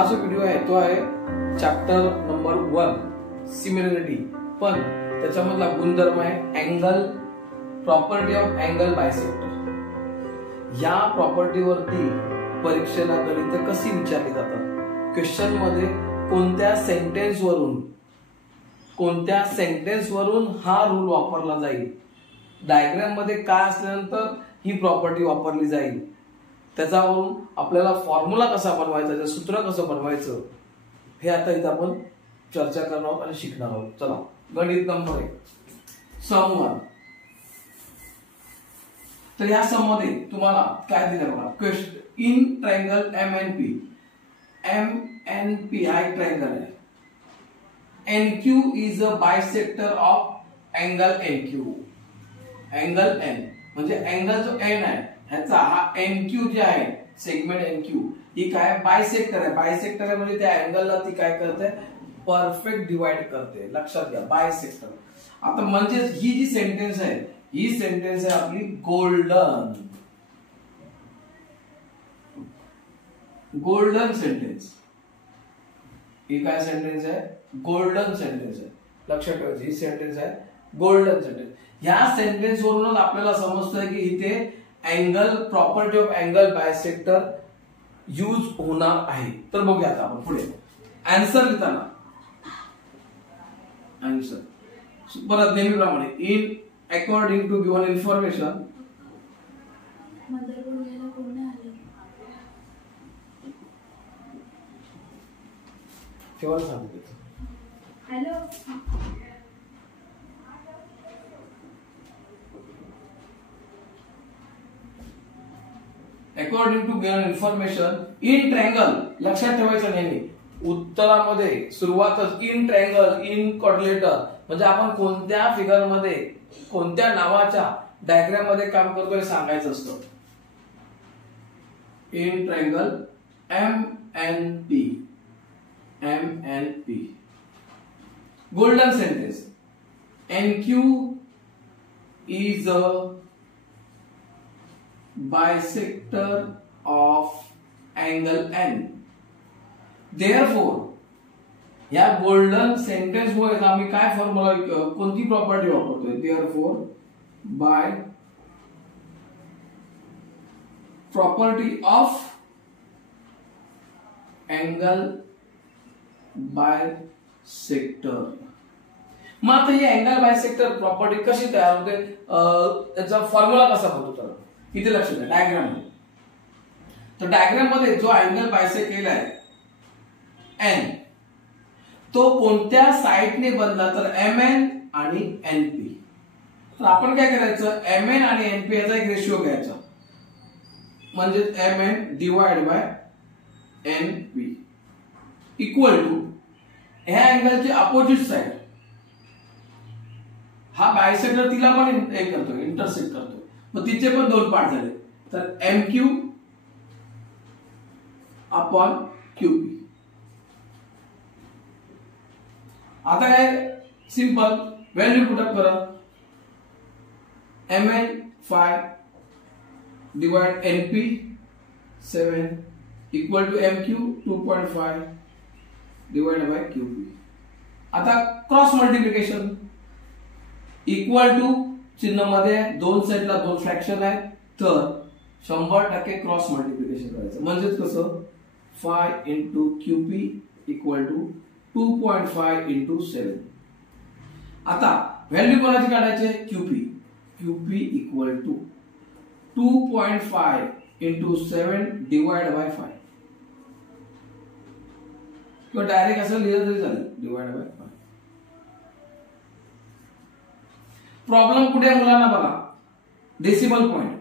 हा जो व्हिडिओ आहे तो आहे चॅप्टर नंबर 1 सिमिलरिटी, पण त्याच्यामधला गुणधर्म आहे angle, property of angle bisector. या प्रॉपर्टी वरती परीक्षेला गणित कशी विचारली जातात, क्वेश्चन मध्ये कोणत्या सेंटेन्स वरून हा रूल वापरला जाईल, डायग्राम मध्ये काय असल्यानंतर ही प्रॉपर्टी वापरली जाईल, त्याच्यावरून आपल्याला फॉर्म्युला कसा बनवायचा, त्याचं सूत्र कसं बनवायचं, हे आता इथे आपण चर्चा करणार आहोत आणि शिकणार आहोत। चला, गणित नंबर 1 सम 1। तर या सम मध्ये तुम्हाला काय दिलं बघा, क्वेश्चन इन ट्रायंगल MNP हा एक ट्रायंगल आहे, NQ is a bisector of angle NQ। Angle N म्हणजे अँगल जो N आहे ह्याचा हा NQ जे आहे सेगमेंट NQ ही काय बायसेक्टर आहे। बायसेक्टर आहे म्हणजे त्या अँगलला ती काय करते, परफेक्ट डिवाइड करते। लक्षात घ्या, बायसेक्टर। आता म्हणजे ही जी सेंटेन्स आहे ही सेंटेन्स आहे आपली गोल्डन सेंटेन्स। ही काय सेंटेन्स आहे, गोल्डन सेंटेन्स आहे। लक्षात ठेवायचं, ही सेंटेन्स आहे गोल्डन सेंटेन्स। ह्या सेंटेन्स वरूनच आपल्याला समजतंय की इथे angle, property of angle bisector use होणार आहे। तर बघूया आता आपण पुढे आन्सर लिहिताना। आन्सर परत नेहमीप्रमाणे in according to given information, केवळ सांगतो hello according to given information in triangle. लक्षात ठेवायचं नेहमी उत्तरामध्ये सुरुवातच इन ट्रायंगल, इन क्वाड्रिलेटर म्हणजे आपण कोणत्या फिगर मध्ये, कोणत्या नावाच्या डायग्राम मध्ये काम करतोय सांगायचं असतं। In triangle MNP golden sentence NQ is a bisector of angle N। Therefore या गोल्डन सेंटेन्स मुळे आम्ही काय फॉर्म्युला, कोणती प्रॉपर्टी वापरतोय, therefore by property of angle bisector। मग आता ही अँगल बायसेक्टर प्रॉपर्टी कशी तयार होते, त्याचा फॉर्म्युला कसा होतो, तर इथे लक्षात द्या डायग्राम मध्ये। तर डायग्राम मध्ये जो अँगल बायसेक्ट केलाय N तो कोणत्या साइडने बनला, तर MN आणि NP। तर आपण काय करायचं, MN आणि NP याचा एक रेशिओ घ्यायचा, म्हणजे MN divide by NP equal to ह्या अँगलची अपोजिट साइड, हा बायसेक्टर तिला पण इंटरसेक्ट करतो, मग तिचे पण दोन पार्ट झाले, तर MQ अपॉन QP। आता काय सिंपल व्हॅल्यू पुट अप करा, MN 5 divide NP 7 equal to MQ 2.5 divide by QP। आता क्रॉस मल्टिप्लिकेशन इक्वल टू चिन्ह मध्ये दोन साइडला दोन फ्रॅक्शन आहेत, तर 100% क्रॉस मल्टिप्लिकेशन करायचं, म्हणजेच कसं 5 into QP equal to 2.5 into 7। आता व्हॅल्यू कोणाची काढायचे, QP equal to 2.5 into 7 divide by 5 किंवा डायरेक्ट असं लिहिलं तरी चालेल, डिवाइड बाय 5। प्रॉब्लेम कुठे मुलांना बघा, डेसिमल पॉइंट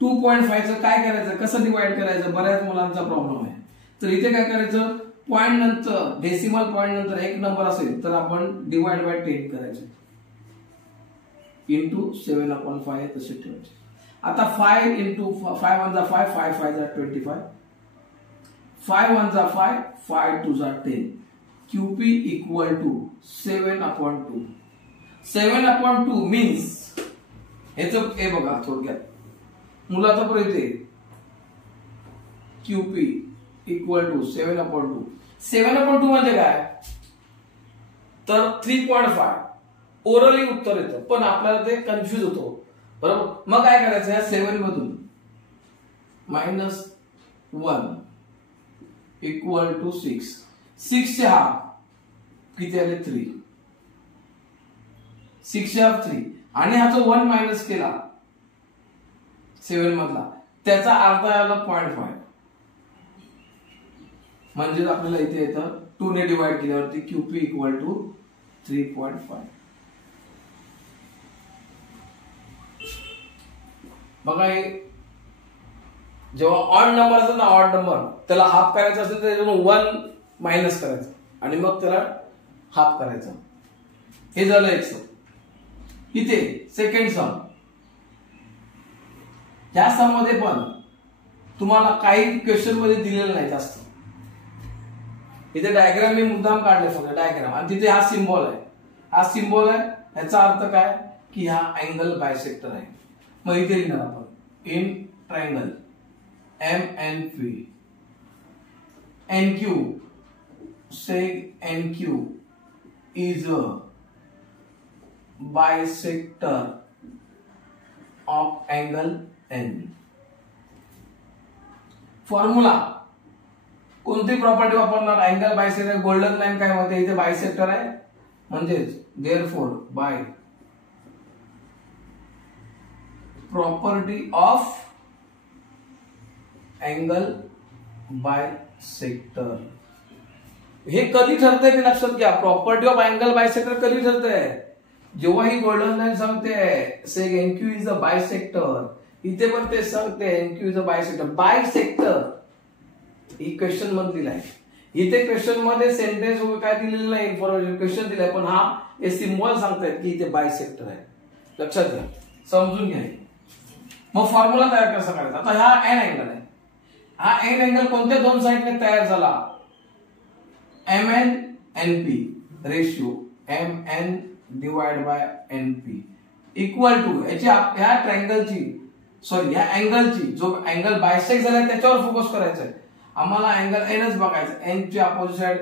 2.5 चं काय करायचं, कसं डिवाइड करायचं, बऱ्याच मुलांचा प्रॉब्लेम आहे। तर इथे काय करायचं, पॉइंट नंतर डेसिमल पॉइंट नंतर एक नंबर असेल तर आपण डिवाइड बाय 10 करायचं, इंटू 7/5 तसे ठेवायचे। आता 5 इंटू 5 1 जा 5, 5 5 जा 25, 5 1 जा 5, 5 2 जा 10, QP इक्वल टू 7/2। 7/2 मीन्स हे बघा थोडक्यात मुलाचा पण येते QP इक्वल टू 7/2 7/2 म्हणजे काय, तर 3.5 ओरली उत्तर येतं, पण आपल्याला ते कन्फ्युज होतो, बरोबर. मग काय करायचं, या 7 मधून -1 इक्वल टू 6, 6 चे हाफ किती आले, 3, 6 चे हाफ 3, आणि हा जो 1 मायनस केला 7 मधला, त्याचा अर्थ आला 0.5, म्हणजे आपल्याला इथे येतं 2 ने डिवाइड केल्यावरती QP इक्वल टू 3.5. बघा, हे जेव्हा ऑड नंबर असेल ना, ऑड नंबर, त्याला हाफ करायचा असेल तर त्याच्यातून 1 मायनस करायचं आणि मग त्याला हाफ करायचं. हे झालं एक सम. इथे सेकंड सम, या सम मध्ये पण तुम्हाला काही क्वेश्चन मध्ये दिलेलं नाही जास्त. इथे डायग्राम मी मुद्दाम काढले फक्त डायग्राम, आणि तिथे हा सिम्बॉल आहे, हा सिम्बॉल आहे, याचा अर्थ काय की हा अँगल बायसेक्टर आहे. मग इथे लिहिणार आपण in triangle MNP NQ seg NQ is a bisector of angle N. Formula कोणती प्रॉपर्टी वापरणार, अँगल बायसेक्टर, गोल्डन लाईन काय होते, इथे बायसेक्टर आहे, म्हणजेच therefore by property of angle bisector. हे कधी ठरतंय ते लक्षात घ्या, प्रॉपर्टी ऑफ अँगल बायसेक्टर कधी ठरतंय, जेव्हा ही गोल्डन लाईन सांगते सेग एनक्यू इज अ बायसेक्टर, इथे पण ते सांगते NQ is a bisector. Bisector he question मधली आहे, इथे क्वेश्चन मध्ये सेंटेन्स वगैरे काय दिलेलं नाही, इन्फॉर्मेशन क्वेश्चन दिलाय, पण हा हे सिम्बॉल सांगतायत की इथे बायसेक्टर आहे. लक्षात घ्या, समजून घ्या. मग फॉर्म्युला तयार कसा करायचा, आता हा एन अँगल आहे, हा एन अँगल कोणत्या दोन साइडने तयार झाला, MN NP ratio MN divide by NP equal to ह्या ट्रायंगलची, सॉरी ह्या अँगलची, जो अँगल बायसेक्ट झालाय त्याच्यावर फोकस करायचा आहे आम्हाला, अँगल एनच बघायचं, एन ची अपोजिट साइड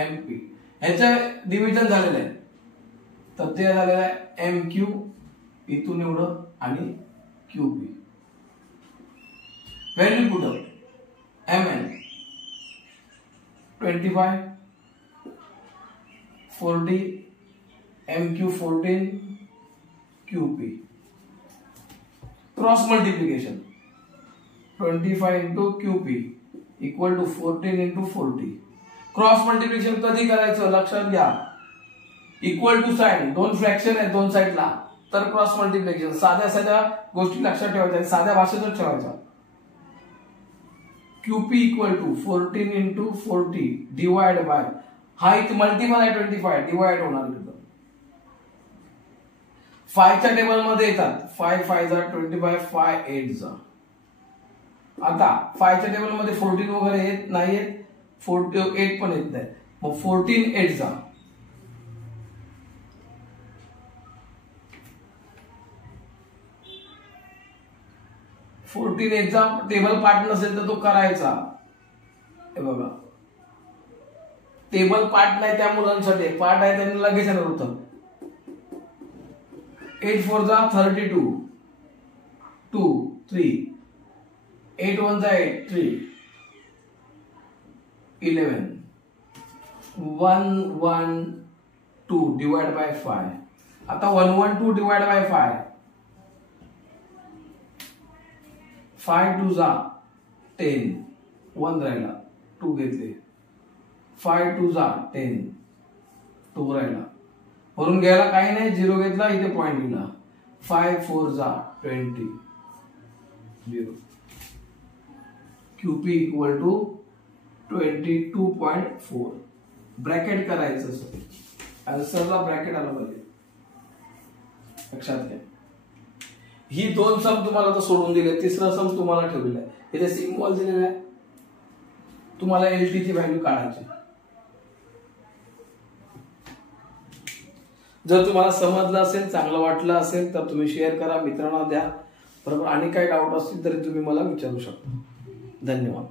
MP, ह्याचं डिव्हिजन झालेलं आहे, तर ते झालेलं आहे MQ, इथून एवढं, आणि QP. Value put MN 25, 40, MQ 14, QP. Cross multiplication 25 into QP equal to 14 into 40. Cross multiplication कधी करायचं लक्षात घ्या, इक्वल टू साइड, दोन फ्रॅक्शन आहे दोन साइडला, तर क्रॉस मल्टिप्लिकेशन. साध्या साध्या गोष्टी लक्षात ठेवायच्या, साध्या भाषेतच ठेवायच्या. QP equal to 14 into 40 divide by, हा इथे मल्टिपल आहे 25, डिवाइड होणार तिथं. 5 च्या टेबल मध्ये येतात, 5 5 जा 25, 5 8 जा. आता 5 च्या टेबल मध्ये 14 वगैरे येत नाहीयेत, 48 पण येत नाही, मग 14 8 जा. एक्झाम टेबल पार्ट नसेल तर तो करायचा. हे बघा, टेबल पार्ट नाही त्या मुलांसाठी, पार्ट आहे त्यांनी लगेच येणार होतं. 8 4 जा 32, 2 3, 8 1 जा 8 3, 11, 1 1 2 डिवाइड बाय 5. आता 1 1 2 डिवाइड बाय 5, 5 2 जा 10, 1 राहिला, 2 घेतले, 5 2 जा 10, 2 राहिला, वरून घ्यायला काही नाही, 0 घेतला, इथे पॉइंट लिहिला, 5 4 जा 20, 0. QP equal to 22.4. ब्रॅकेट करायचं सर, आन्सरला ब्रॅकेट आलं पाहिजे, लक्षात घ्या. ही दोन सम तुम्हाला तर सोडून दिले, तिसरा सम तुम्हाला ठेवलेला आहे, इथे सिम्बॉल दिलेला आहे, तुम्हाला LT ची व्हॅल्यू काढायची. जर तुम्हाला समजलं असेल, चांगलं वाटलं असेल तर तुम्ही शेअर करा, मित्रांना द्या, बरोबर. आणि काही डाऊट असतील तरी तुम्ही मला विचारू शकता. धन्यवाद.